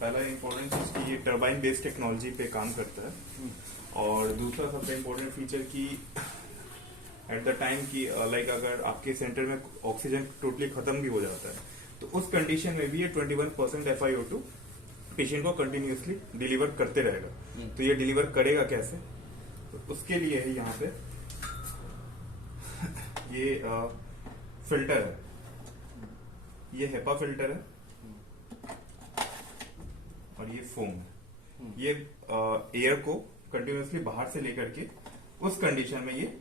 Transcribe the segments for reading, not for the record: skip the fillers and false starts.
पहला इम्पोर्टेंट चीज कि ये टर्बाइन बेस्ड टेक्नोलॉजी पे काम करता है, और दूसरा सबसे इम्पोर्टेंट फीचर कि एट द टाइम की लाइक अगर आपके सेंटर में ऑक्सीजन टोटली खत्म भी हो जाता है तो उस कंडीशन में भी ये 21% FiO2 पेशेंट को कंटिन्यूसली डिलीवर करते रहेगा। तो ये डिलीवर करेगा कैसे, तो उसके लिए है यहाँ पे ये फिल्टर है, ये हेपा फिल्टर है और ये फोम है। ये एयर को कंटिन्यूसली बाहर से लेकर के उस कंडीशन में ये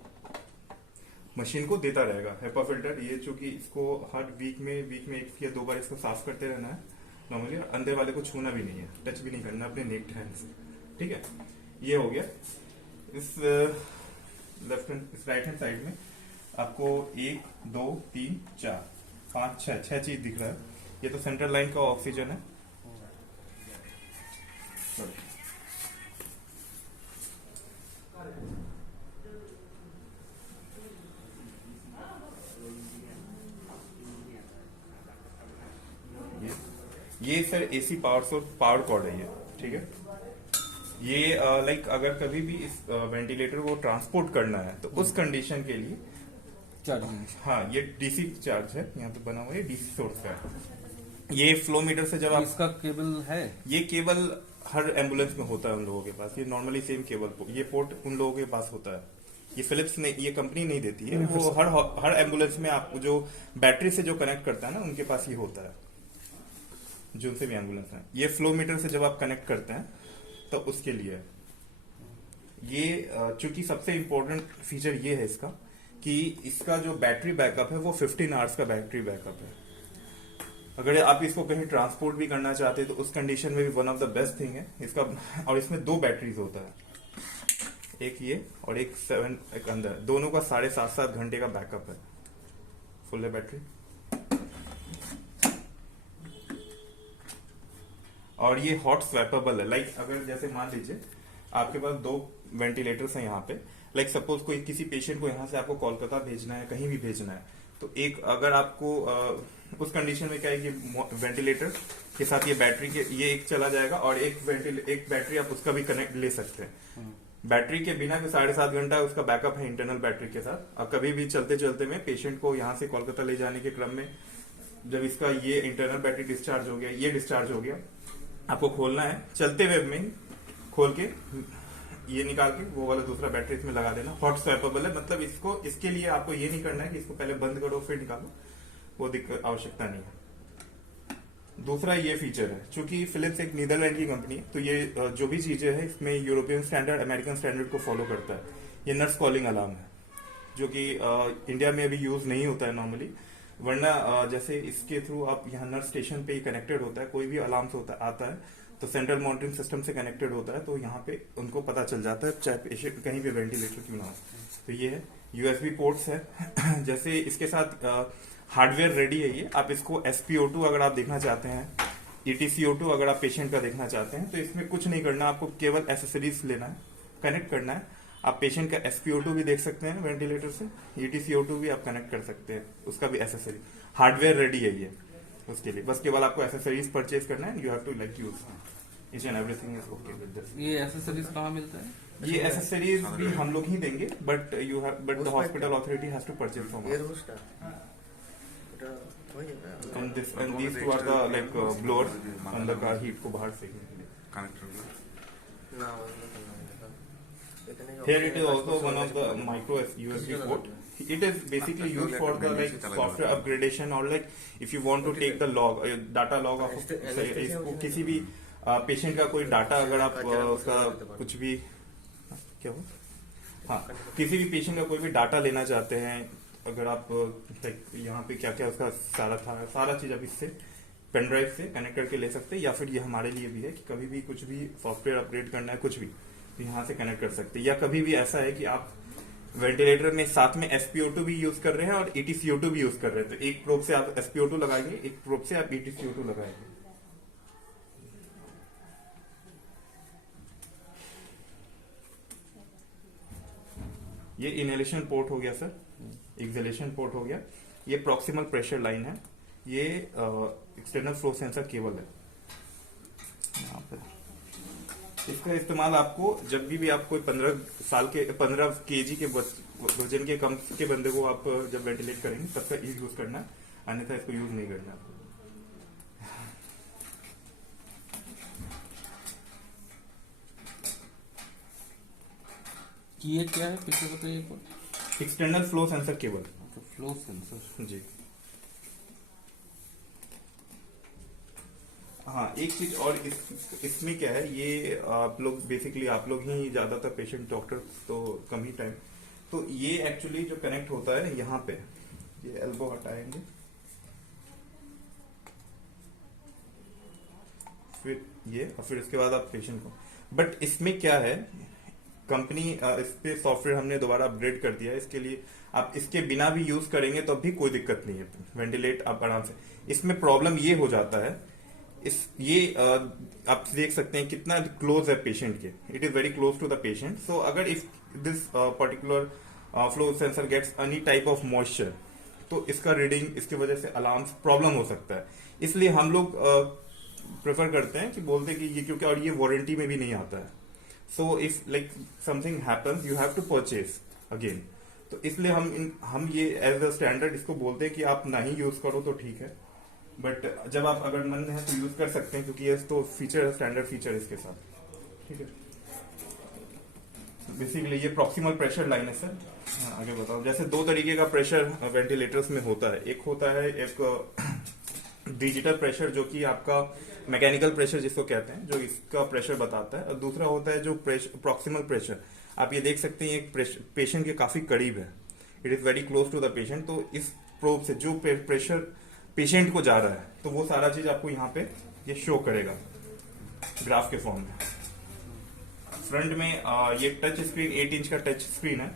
मशीन को देता रहेगा। हेपा फिल्टर ये चूंकि इसको हर वीक में एक या दो बार इसको साफ करते रहना है नॉर्मली, और अंदर वाले को छूना भी नहीं है, टच भी नहीं करना अपने नेक्ड हैंड से। ठीक है, ये हो गया। इस लेफ्ट हैंड इस राइट हैंड साइड में आपको 1 2 3 4 5 6 चीज दिख रहा है। ये तो सेंट्रल लाइन का ऑक्सीजन है। ये sir AC power source power cord है ये। ठीक है, ये लाइक अगर कभी भी इस वेंटिलेटर को ट्रांसपोर्ट करना है तो उस कंडीशन के लिए हाँ, ये डीसी चार्ज है, यहाँ पे बना हुआ है डीसी सोर्स का है। ये फ्लो मीटर से जब आप इसका केबल है, ये केबल हर एम्बुलेंस में होता है उन लोगों के पास। ये नॉर्मली सेम केबल ये पोर्ट उन लोगों के पास होता है। ये फिलिप्स ने ये कंपनी नहीं देती है, वो हर एम्बुलेंस में आपको जो बैटरी से जो कनेक्ट करता है ना उनके पास ये होता है, जो से भी एम्बुलेंस है। ये फ्लो मीटर से जब आप कनेक्ट करते हैं तो उसके लिए ये चूंकि सबसे इंपॉर्टेंट फीचर ये है इसका कि इसका जो बैटरी बैकअप है वो 15 आवर्स का बैटरी बैकअप है। अगर आप इसको कहीं ट्रांसपोर्ट भी करना चाहते हैं तो उस कंडीशन में भी one of the best thing है इसका। और इसमें 2 बैटरीज होता है, एक ये और एक 7 एक अंदर, दोनों का 7.5 घंटे का बैकअप है, फुल है बैटरी। और ये हॉट स्वैपेबल है। लाइक अगर जैसे मान लीजिए आपके पास 2 वेंटिलेटर्स हैं यहाँ पे, लाइक सपोज कोई किसी पेशेंट को यहाँ से आपको कोलकाता भेजना है, कहीं भी भेजना है, तो एक अगर आपको उस कंडीशन में क्या है कि वेंटिलेटर के साथ ये बैटरी के ये एक चला जाएगा और एक बैटरी आप उसका भी कनेक्ट ले सकते हैं। बैटरी के बिना भी 7.5 घंटा उसका बैकअप है इंटरनल बैटरी के साथ। अब कभी भी चलते चलते में पेशेंट को यहाँ से कोलकाता ले जाने के क्रम में जब इसका ये इंटरनल बैटरी डिस्चार्ज हो गया, ये डिस्चार्ज हो गया, आपको खोलना है, चलते हुए में खोल के ये निकाल के वो वाला दूसरा बैटरी इसमें लगा देना। हॉट स्वैपेबल है, मतलब इसके लिए आपको ये नहीं करना है कि इसको पहले बंद करो फिर निकालो, वो आवश्यकता नहीं है। दूसरा ये फीचर है, चूंकि फिलिप्स एक नीदरलैंड की कंपनी है तो ये जो भी चीजें है इसमें यूरोपियन स्टैंडर्ड अमेरिकन स्टैंडर्ड को फॉलो करता है। ये नर्स कॉलिंग अलार्म है जो कि इंडिया में अभी यूज नहीं होता है नॉर्मली, वरना जैसे इसके थ्रू आप यहाँ नर्स स्टेशन पे ही कनेक्टेड होता है, कोई भी अलार्म आता है तो सेंट्रल मॉनिटरिंग सिस्टम से कनेक्टेड होता है, तो यहाँ पे उनको पता चल जाता है चाहे पेशेंट कहीं पे वेंटिलेटर क्यों ना हो। तो ये है USB पोर्ट्स है जैसे इसके साथ हार्डवेयर रेडी है ये। आप इसको SpO2 अगर आप देखना चाहते हैं, EtCO2 अगर आप पेशेंट का देखना चाहते हैं तो इसमें कुछ नहीं करना, आपको केवल एसेसरीज लेना है, कनेक्ट करना है। आप पेशेंट का SpO2 भी देख सकते हैं वेंटिलेटर से, EtCO2 भी आप कनेक्ट कर सकते हैं, उसका भी एसेसरी हार्डवेयर रेडी है ये। उसके लिए बस केवल आपको एसेसरीज परचेज करना है, you have to like use each and everything is okay with this. ये एसेसरीज कहाँ मिलता है? ये एसेसरीज भी हम लोग ही देंगे, but the hospital authority has to purchase from us. And these two are the like blowers अंदर का हीट को बाहर फेंकने के लिए। Here it is also one of the micro USB port. It is basically used for the like software upgradation or like if you want to take the log data log of इसको किसी भी patient का कोई data अगर आप उसका कुछ भी क्या हो हाँ किसी भी पेशेंट का कोई भी डाटा लेना चाहते हैं, अगर आप लाइक यहाँ पे क्या क्या उसका सारा चीज आप इससे पेन ड्राइव से कनेक्ट करके ले सकते हैं, या फिर ये हमारे लिए भी है कि कभी भी कुछ भी सॉफ्टवेयर अपग्रेड करना है कुछ भी तो यहाँ से कनेक्ट कर सकते हैं। या कभी भी ऐसा है कि आप वेंटिलेटर में साथ में SpO2 भी यूज कर रहे हैं और EtCO2 भी यूज कर रहे हैं, तो एक प्रोब से आप SpO2 लगाएंगे, एक प्रोब से आप EtCO2 लगाएंगे। ये इनहेलेशन पोर्ट हो गया सर, एक्सहेलेशन पोर्ट हो गया। ये प्रॉक्सिमल प्रेशर लाइन है, ये एक्सटर्नल फ्लो सेंसर केबल है। यहाँ पे इसका इस्तेमाल आपको जब भी आप कोई 15 केजी के वजन के कम के बंदे को आप जब वेंटिलेट करेंगे तब तक यूज करना है, अन्यथा इसको यूज नहीं करना है। कि ये क्या है, पीछे बताइए एक बार। External flow sensor cable. Flow sensor. जी हाँ, एक चीज और इसमें क्या है, ये आप लोग बेसिकली आप लोग ही ज्यादातर पेशेंट, डॉक्टर तो कम ही टाइम, तो ये एक्चुअली जो कनेक्ट होता है ना यहाँ पे, ये एल्बो हटाएंगे, फिर ये और फिर उसके बाद आप पेशेंट को, बट इसमें क्या है, कंपनी इस पे सॉफ्टवेयर हमने दोबारा अपग्रेड कर दिया है, इसके लिए आप इसके बिना भी यूज करेंगे तो भी कोई दिक्कत नहीं है, वेंटिलेट आप आराम से। इसमें प्रॉब्लम ये हो जाता है, आप देख सकते हैं कितना क्लोज है पेशेंट के, it is very close to the patient, so अगर if this particular flow sensor gets any type of moisture, तो इसका रीडिंग, इसकी वजह से अलार्म प्रॉब्लम हो सकता है। इसलिए हम लोग प्रेफर करते हैं कि बोलते हैं कि ये, क्योंकि और ये वारंटी में भी नहीं आता है, so if like something happens you have to purchase again, तो इसलिए हम ये एज अ स्टैंडर्ड इसको बोलते हैं कि आप ना ही यूज करो तो ठीक है, बट जब आप अगर मन है तो यूज कर सकते हैं, क्योंकि ये तो फीचर है, स्टैंडर्ड फीचर इसके साथ, ठीक है। बेसिकली ये प्रॉक्सिमल प्रेशर लाइन है सर। हाँ, आगे बताओ। जैसे दो तरीके का प्रेशर वेंटिलेटर्स में होता है, एक होता है एक डिजिटल प्रेशर जो कि आपका मैकेनिकल प्रेशर जिसको कहते हैं, जो इसका प्रेशर बताता है, और दूसरा होता है जो प्रॉक्सिमल प्रेशर, आप ये देख सकते हैं एक पेशेंट के काफी करीब है, it is very close to the patient, तो इस प्रोब से जो प्रेशर पेशेंट को जा रहा है, तो वो सारा चीज आपको यहाँ पे ये शो करेगा ग्राफ के फॉर्म में। फ्रंट में ये टच स्क्रीन, 8 इंच का टच स्क्रीन है,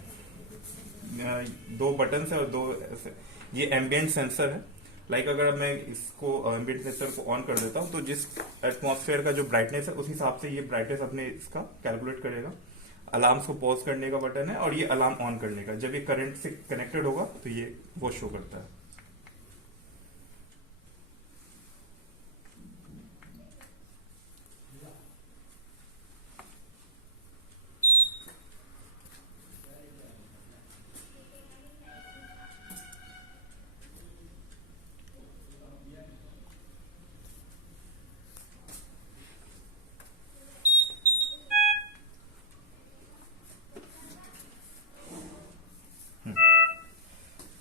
2 बटन है और 2 ये एम्बियंट सेंसर है। लाइक अगर मैं इसको एम्बियंट सेंसर को ऑन कर देता हूँ, तो जिस एटमॉस्फेयर का जो ब्राइटनेस है उस हिसाब से ये ब्राइटनेस अपने इसका कैलकुलेट करेगा। अलार्म्स को पॉज करने का बटन है, और ये अलार्म ऑन करने का, जब ये करंट से कनेक्टेड होगा तो ये वो शो करता है।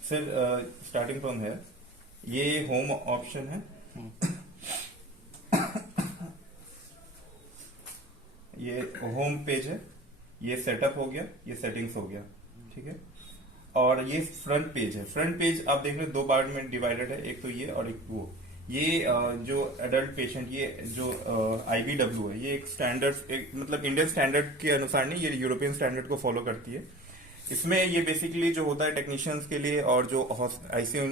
सर स्टार्टिंग फ्रॉम है, ये होम ऑप्शन है, ये होम पेज है, ये सेटअप हो गया, ये सेटिंग्स हो गया, ठीक है। और ये फ्रंट पेज है, फ्रंट पेज आप देख रहे हैं 2 पार्ट में डिवाइडेड है, एक तो ये और एक वो। ये जो एडल्ट पेशेंट, ये जो IBW है, ये एक स्टैंडर्ड, मतलब इंडियन स्टैंडर्ड के अनुसार नहीं, ये यूरोपियन स्टैंडर्ड को फॉलो करती है। इसमें ये बेसिकली जो होता है टेक्नीशियंस के लिए और जो आईसीयू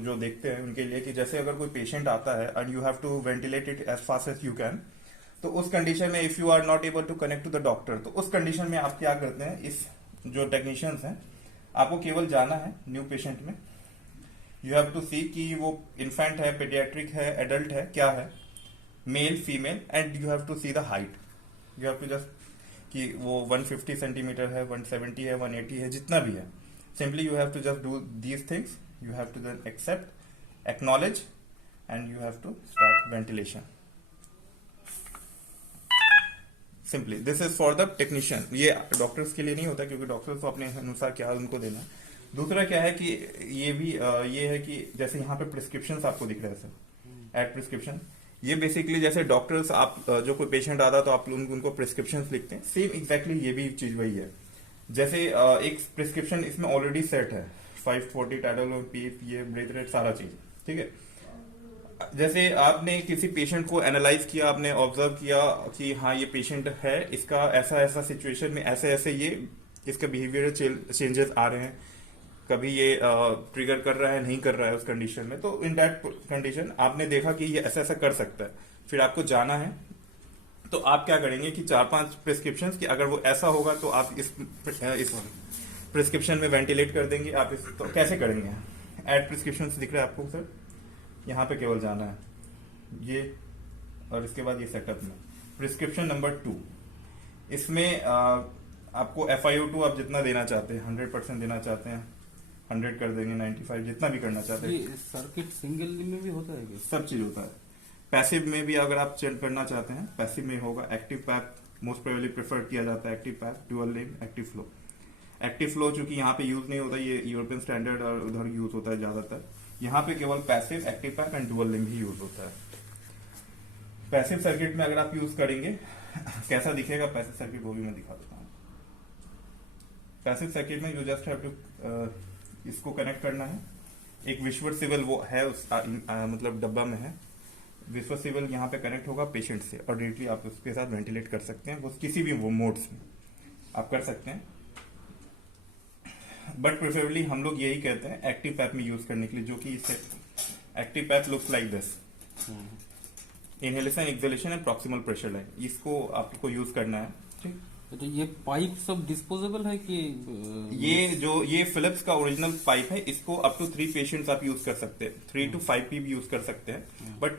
जो देखते हैं उनके लिए, कि जैसे अगर कोई पेशेंट आता है and you have to ventilate it as fast as you can, तो उस कंडीशन में if you are not able to connect to the doctor, तो उस कंडीशन में आप क्या करते हैं, इस जो टेक्नीशियंस हैं, आपको केवल जाना है न्यू पेशेंट में, यू हैव टू सी कि वो इन्फेंट है, पेडियाट्रिक है, एडल्ट है, क्या है, male female, and you have to see the height, you have to just कि वो 150 सेंटीमीटर है, 170 है, 180 है, जितना भी है, simply you have to just do these things, you have to then accept, acknowledge, and you have to start ventilation. Simply this is for the technician, ये doctors के लिए नहीं होता, क्योंकि डॉक्टर्स को अपने अनुसार क्या उनको देना है। दूसरा क्या है कि ये भी ये है कि जैसे यहाँ पे प्रिस्क्रिप्शन आपको दिख रहा है सर, एड प्रिस्क्रिप्शन, ये बेसिकली जैसे डॉक्टर्स आप जो कोई पेशेंट आता है तो आप उनको प्रिस्क्रिप्शन लिखते हैं, सेम एग्जैक्टली ये भी चीज वही है। जैसे एक प्रिस्क्रिप्शन इसमें ऑलरेडी सेट है, 540 टाइडोलोन, पीप, ये ब्रेथ रेट, सारा चीज, ठीक है। जैसे आपने किसी पेशेंट को एनालाइज किया, आपने ऑब्जर्व किया कि हाँ ये पेशेंट है, इसका ऐसा ऐसा सिचुएशन में ऐसे ऐसे ये इसका बिहेवियर चेंजेस आ रहे हैं, कभी ये ट्रिगर कर रहा है, नहीं कर रहा है उस कंडीशन में, तो इन दैट कंडीशन आपने देखा कि ये ऐसा ऐसा कर सकता है, फिर आपको जाना है, तो आप क्या करेंगे कि 4-5 प्रिस्क्रिप्शन कि अगर वो ऐसा होगा तो आप इस प्रिस्क्रिप्शन में वेंटिलेट कर देंगे। आप इस तो कैसे करेंगे, ऐड प्रिस्क्रिप्शन दिख रहा है आपको सर, यहाँ पे केवल जाना है, ये और इसके बाद ये सेटअप में प्रिस्क्रिप्शन नंबर 2। इसमें आपको FiO2 आप जितना देना चाहते हैं, 100% देना चाहते हैं 100 कर देंगे, 95 जितना भी करना चाहते हैं। ये सर्किट सिंगल में भी होता है क्या? सब चीज होता है। पैसिव में भी अगर आप चेंज करना चाहते हैं, पैसिव में होगा active PAP most probably prefer किया जाता है। Active PAP, dual limb, active flow. Active flow चूंकि यहाँ पे यूज नहीं होता, ये यूरोपियन स्टैंडर्ड और उधर यूज होता है ज्यादातर। यहाँ पे केवल passive, active PAP and dual limb ही यूज होता है। पैसिव सर्किट में अगर आप यूज करेंगे कैसा दिखेगा पैसिव सर्किट, वो भी मैं दिखा देता हूँ। पैसिव सर्किट में यू जस्ट हैव टू इसको कनेक्ट करना है। एक विश्वर सिविल वो है मतलब डब्बा में है, विश्वर सिविल यहाँ पे कनेक्ट होगा पेशेंट से और डायरेक्टली आप उसके साथ वेंटिलेट कर सकते हैं। वो किसी भी वो मोड्स में आप कर सकते हैं, बट प्रेफरेबली हम लोग यही कहते हैं एक्टिव पैप में यूज करने के लिए, जो कि इससे active PAP looks like this. Inhalation, exhalation and proximal pressure line, इसको आपको यूज करना है। ठीक, तो ये पाइप सब डिस्पोजेबल है कि ये फिलिप्स का ओरिजिनल पाइप है, इसको अप टू 3 पेशेंट्स आप यूज कर सकते हैं, 3 to 5 भी यूज कर सकते हैं। But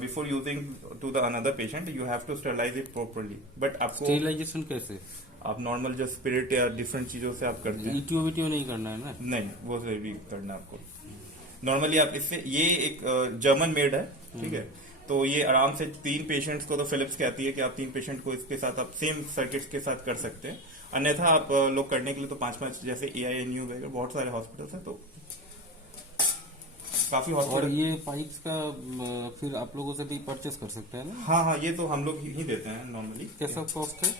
before using to the another patient you have to sterilize it properly. But आपको स्टेरिलाइजेशन कैसे? आप नॉर्मल जो स्पिरिट या डिफरेंट चीजों से आप करते हैं, ईटीओ वीटीओ नहीं करना है ना? नहीं वो से भी करना है आपको। नॉर्मली आप इससे, ये एक जर्मन मेड है, ठीक है, तो ये आराम से 3 पेशेंट्स को, तो फिलिप्स कहती है कि आप 3 पेशेंट को इसके साथ आप सेम सर्किट्स के साथ कर सकते हैं। अन्यथा आप लोग करने के लिए तो 5-5 जैसे AINU वगैरह बहुत सारे हॉस्पिटल्स हैं, तो काफी और हॉस्पिटल। ये पाइप्स का फिर आप लोगों से भी परचेस कर सकते हैं ना? हाँ, ये तो हम लोग ही देते हैं नॉर्मली। कैसा कॉस्ट है?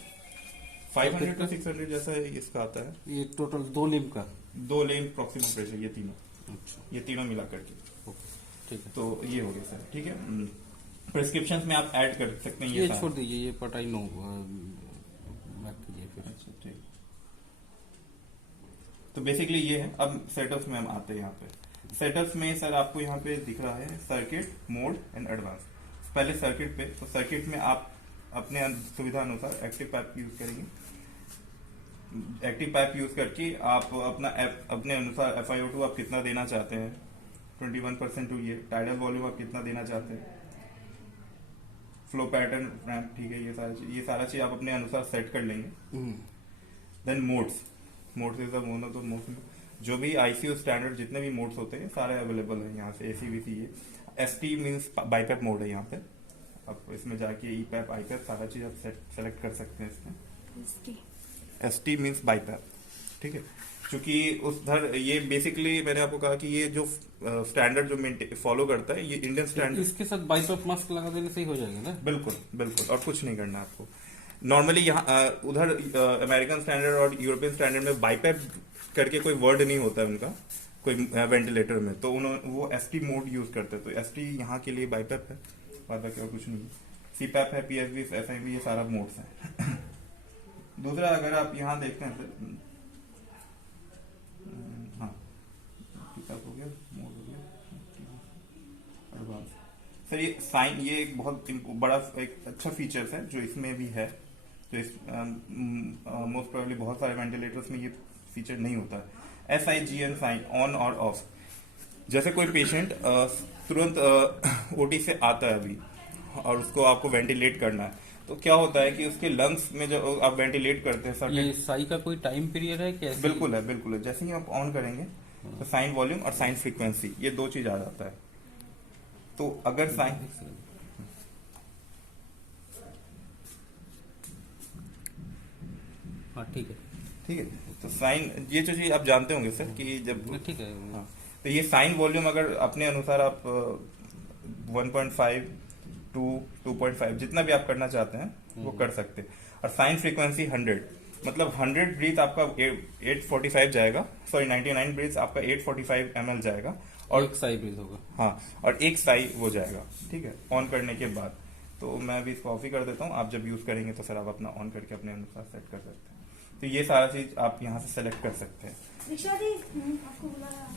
500 to 600 जैसा इसका आता है। ये टोटल 2 लिम का? 2 लेन प्रॉक्सिमल प्रेशर, ये तीनों, अच्छा, ये तीनों मिला करके। ओके, ठीक है। तो ये हो गया सर, ठीक है। प्रिस्क्रिप्शन में आप ऐड कर सकते हैं ये सारा। छोड़ दीजिए, ये पट आई नो, बैक कीजिए फिर। अच्छा, ठीक। तो बेसिकली ये है। अब सेटअप्स में हम आते हैं। यहाँ पे सेटअप्स में सर आपको यहाँ पे दिख रहा है सर्किट, मोड एंड एडवांस। पहले सर्किट पे, तो सर्किट में आप अपने सुविधा अनुसार एक्टिव पाइप यूज करेंगे। एक्टिव पाइप यूज करके आप अपने अनुसार FiO2 आप कितना देना चाहते हैं, 21% टू ये टाइडल वॉल्यूम आप कितना देना चाहते हैं, फ्लो पैटर्न रैंप, ठीक है, ये सारा चीज आप अपने अनुसार सेट कर लेंगे। Then modes is the one of the most, जो भी ICU स्टैंडर्ड जितने भी मोड्स होते हैं सारे अवेलेबल है यहाँ से। ACVC, ये ST मीन्स बाईपैप मोड है यहाँ पे। आप इसमें जाके EPAP, IPAP सारा चीज आप सेलेक्ट कर सकते हैं इसमें। ST मीन्स बाईपैप, ठीक है। क्योंकि उधर ये बेसिकली मैंने आपको कहा कि ये जो स्टैंडर्ड जो फॉलो करता है, ये इंडियन स्टैंडर्ड। इसके साथ बाइपैप मास्क लगा देने से ही हो जाएगा ना? बिल्कुल बिल्कुल, और कुछ नहीं करना आपको। नॉर्मली यहाँ उधर अमेरिकन स्टैंडर्ड और यूरोपियन स्टैंडर्ड में बाईपैप करके कोई वर्ड नहीं होता है उनका, कोई वेंटिलेटर में, तो वो ST मोड यूज करते हैं। तो ST यहाँ के लिए बाईपैप है, बाकी और कुछ नहीं है। CPAP है, PSV, SIV, ये सारा मोड्स हैं। दूसरा अगर आप यहाँ देखते हैं सर, हाँ, CPAP हो गया, मोड हो गया, एडवांस। सर ये साइन, ये एक बहुत बड़ा एक अच्छा फीचर्स है जो इसमें भी है, जो इस मोस्ट प्रोबेबली बहुत सारे वेंटिलेटर्स में ये फीचर नहीं होता है। SIGN साइन, ऑन और ऑफ। जैसे कोई पेशेंट तुरंत OT से आता है अभी और उसको आपको वेंटिलेट करना है, तो क्या होता है कि उसके लंग्स में जब आप वेंटिलेट करते हैं ये साई का कोई टाइम पीरियड है क्या? बिल्कुल है, बिल्कुल है। जैसे ही आप ऑन करेंगे तो साइन वॉल्यूम और साइन फ्रीक्वेंसी, ये 2 चीज आ जाता है। तो अगर साइन, हाँ ठीक है, ठीक है, तो साइन, ये जो चीज आप जानते होंगे सर कि जब, ठीक है, हाँ, तो ये साइन वॉल्यूम अगर अपने अनुसार आप 1.5 2 2.5 जितना भी आप करना चाहते हैं वो कर सकते हैं। और साइन फ्रीक्वेंसी 100, मतलब 100 ब्रीथ आपका 845 जाएगा, सॉरी 99 ब्रीथ आपका 845 ml जाएगा, और एक साई ब्रीथ होगा। हाँ, और एक साई वो जाएगा, ठीक है, ऑन करने के बाद। तो मैं भी इसको ऑफ ही कर देता हूँ, आप जब यूज करेंगे तो सर आप अपना ऑन करके अपने अनुसार सेट कर सकते हैं। तो ये सारा चीज आप यहाँ से सेलेक्ट कर सकते हैं। आपको बुलाया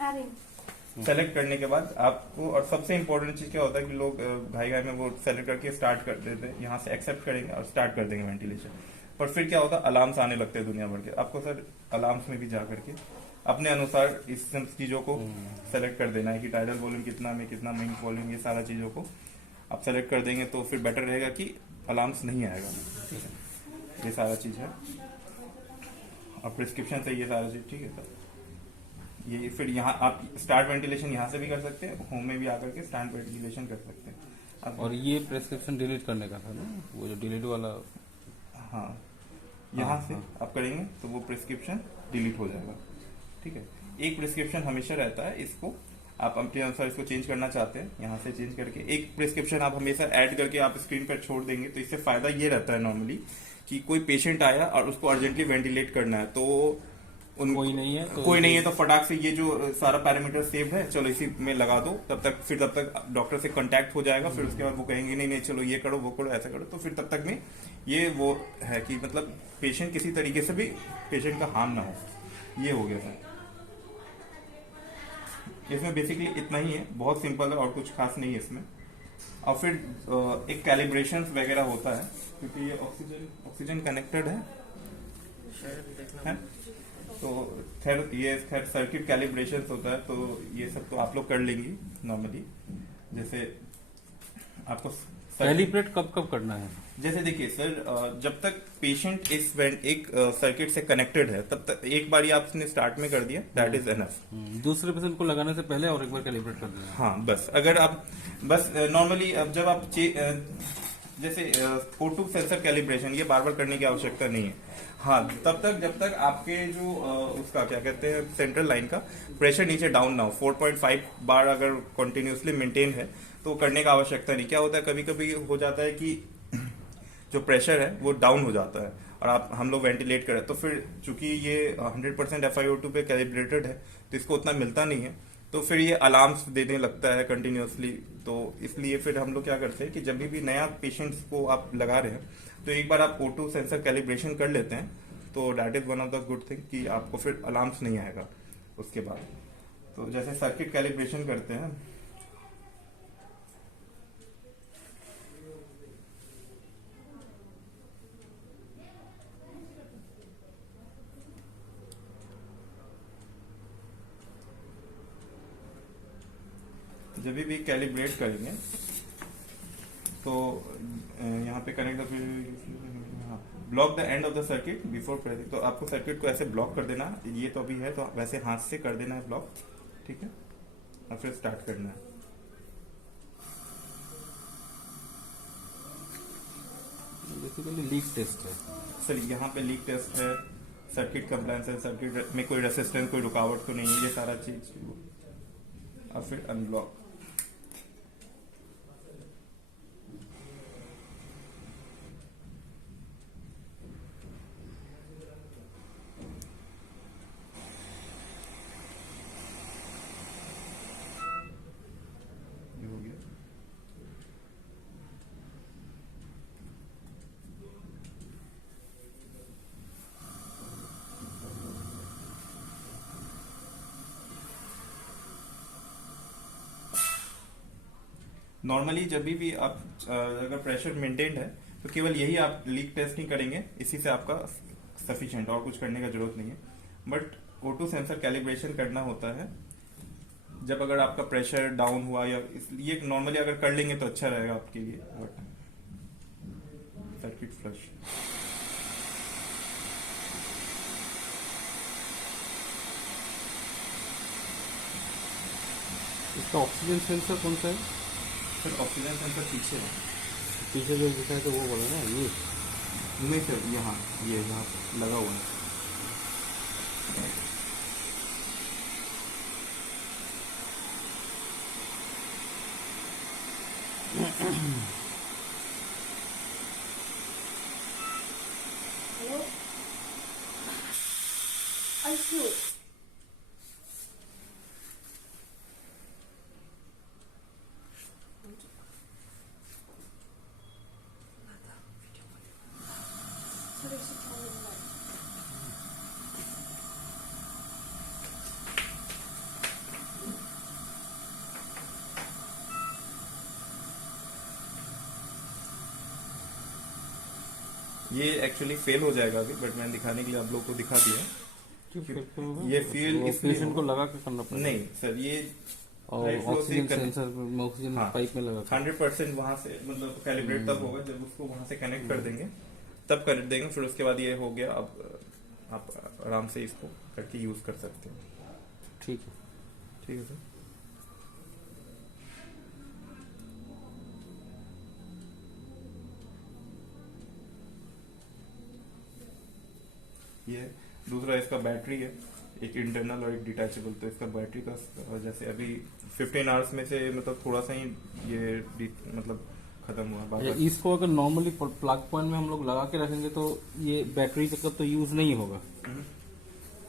आ रही हूँ। सेलेक्ट करने के बाद आपको, और सबसे इम्पोर्टेंट चीज क्या होता है कि लोग भाई में वो सेलेक्ट करके स्टार्ट कर देते हैं, यहाँ से एक्सेप्ट करेंगे और स्टार्ट कर देंगे वेंटिलेशन। पर फिर क्या होता है, अलार्म्स आने लगते हैं दुनिया भर के। आपको सर अलार्म्स में भी जा करके अपने अनुसार इस सब चीजों को सेलेक्ट कर देना है कि टाइडल वॉल्यूम कितना में कितना मिंक वॉल्यूम, ये सारा चीजों को आप सेलेक्ट कर देंगे तो फिर बेटर रहेगा कि अलार्म्स नहीं आएगा। ठीक है, ये सारा चीज है और प्रिस्क्रिप्शन से ये सारा चीज। ठीक है सर, ये फिर यहाँ आप स्टार्ट वेंटिलेशन यहाँ से भी कर सकते हैं, होम में भी आकर के स्टार्ट वेंटिलेशन कर सकते हैं आप। और ये प्रेस्क्रिप्शन डिलीट करने का था ना, वो जो डिलीट वाला। हाँ, यहाँ से आप करेंगे तो वो प्रिस्क्रिप्शन डिलीट हो जाएगा। ठीक है, एक प्रिस्क्रिप्शन हमेशा रहता है, इसको आप अपने अनुसार इसको चेंज करना चाहते हैं, यहाँ से चेंज करके एक प्रिस्क्रिप्शन आप हमेशा ऐड करके आप स्क्रीन पर छोड़ देंगे। तो इससे फायदा ये रहता है नॉर्मली कि कोई पेशेंट आया और उसको अर्जेंटली वेंटिलेट करना है, तो कोई नहीं है तो फटाक से ये जो सारा पैरामीटर सेव है चलो इसी में लगा दो, तब तक डॉक्टर से कांटेक्ट हो जाएगा। फिर उसके बाद वो कहेंगे नहीं नहीं चलो ये करो वो करो ऐसा करो, तो फिर तब तक में ये वो है कि मतलब पेशेंट किसी तरीके से भी पेशेंट का हार्म ना हो। ये हो गया सर, इसमें बेसिकली इतना ही है, बहुत सिंपल है और कुछ खास नहीं है इसमें। और फिर एक कैलिब्रेशन वगैरह होता है क्योंकि ये ऑक्सीजन कनेक्टेड है? तो खैर सर्किट कैलिब्रेशन होता है, तो ये सब तो आप लोग कर लेंगी नॉर्मली। जैसे आपको कैलिब्रेट कब करना है? जैसे देखिए सर, जब तक पेशेंट इस एक सर्किट से कनेक्टेड है तब तक एक बार आपने स्टार्ट में कर दिया, दैट इज एनफ। दूसरे पेशेंट को लगाने से पहले और एक बार कैलिब्रेट कर देना। हाँ बस, अगर आप बस नॉर्मली अब जब आप जैसे O2 सेंसर कैलिब्रेशन ये बार बार करने की आवश्यकता नहीं है। हाँ, तब तक जब तक आपके जो उसका क्या कहते हैं सेंट्रल लाइन का प्रेशर नीचे डाउन ना हो, 4.5 बार अगर कंटिन्यूसली मेंटेन है तो करने का आवश्यकता नहीं। क्या होता है कभी कभी हो जाता है कि जो प्रेशर है वो डाउन हो जाता है और हम लोग वेंटिलेट करें, तो फिर चूंकि ये 100% FiO2 पे कैलिब्रेटेड है तो इसको उतना मिलता नहीं है, तो फिर ये अलार्म्स देने लगता है कंटिन्यूसली। तो इसलिए फिर हम लोग क्या करते हैं कि जब भी नया पेशेंट्स को आप लगा रहे हैं तो एक बार आप O2 सेंसर कैलिब्रेशन कर लेते हैं, तो that is one of the good thing कि आपको फिर अलार्म्स नहीं आएगा उसके बाद। तो जैसे सर्किट कैलिब्रेशन करते हैं, जब भी कैलिब्रेट करेंगे तो यहाँ पे connect block the end of the circuit before pressing. तो आपको सर्किट को ऐसे ब्लॉक कर देना, ये तो अभी है तो वैसे हाथ से कर देना है ब्लॉक। ठीक है, और फिर स्टार्ट करना है। बेसिकली लीक टेस्ट है सर, यहाँ पे लीक टेस्ट है, सर्किट कंप्लायंस है, सर्किट में कोई रेसिस्टेंस कोई रुकावट तो नहीं है, ये सारा चीज। और फिर अनब्लॉक। नॉर्मली जब भी आप अगर प्रेशर मेंटेन्ड है तो केवल यही आप लीक टेस्ट नहीं करेंगे, इसी से आपका सफिशिएंट, और कुछ करने का जरूरत नहीं है। बट O2 सेंसर कैलिब्रेशन करना होता है जब अगर आपका प्रेशर डाउन हुआ, या ये नॉर्मली अगर कर लेंगे तो अच्छा रहेगा आपके लिए। बट सर्किट फ्लश, इसका ऑक्सीजन सेंसर कौन सा है? सर ऑक्सीजन सेंसर पीछे है, पीछे जो दिखा है तो वो बोला ना ये नहीं सर, यहाँ ये यहाँ लगा हुआ है। हेलो आईसीयू ये एक्चुअली फेल हो जाएगा अभी, बट मैंने दिखाने के लिए आप लोग को दिखा दिया। क्यों फिर तो होगा? ये फील वो इसलिए पेशेंट को लगा के करना पड़ेगा नहीं सर, ये और blood flow से ऑक्सीजन connect- सेंसर में ऑक्सीजन हाँ, पाइप में लगा के 100% वहां से मतलब कैलिब्रेट तब होगा जब उसको वहां से कनेक्ट कर देंगे, तब कनेक्ट देंगे। फिर उसके बाद ये हो गया, अब आप आराम से इसको करके यूज कर सकते हो। ठीक है। ठीक है सर। ये दूसरा इसका बैटरी है, एक इंटरनल और एक डिटैचेबल। तो इसका बैटरी का जैसे अभी 15 आवर्स में से मतलब थोड़ा सा ही ये मतलब खत्म हुआ बाकी। इसको अगर नॉर्मली प्लग पॉइंट में हम लोग लगा के रखेंगे तो ये बैटरी तक तो यूज नहीं होगा,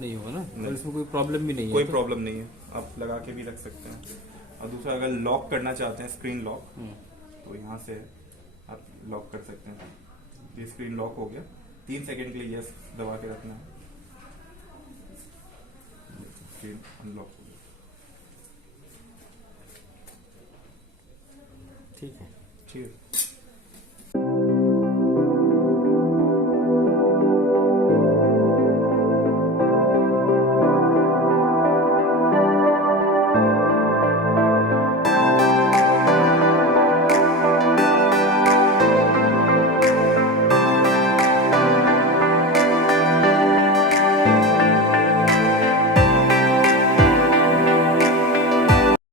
नहीं होगा ना? नहीं। और इसमें कोई प्रॉब्लम भी नहीं है कोई तो? प्रॉब्लम नहीं है, आप लगा के भी रख सकते हैं। और दूसरा अगर लॉक करना चाहते हैं, स्क्रीन लॉक, तो यहाँ से आप लॉक कर सकते हैं। ये स्क्रीन लॉक हो गया, 3 सेकंड के लिए यस दबा के रखना है, स्क्रीन अनलॉक हो गया। ठीक है। ठीक है।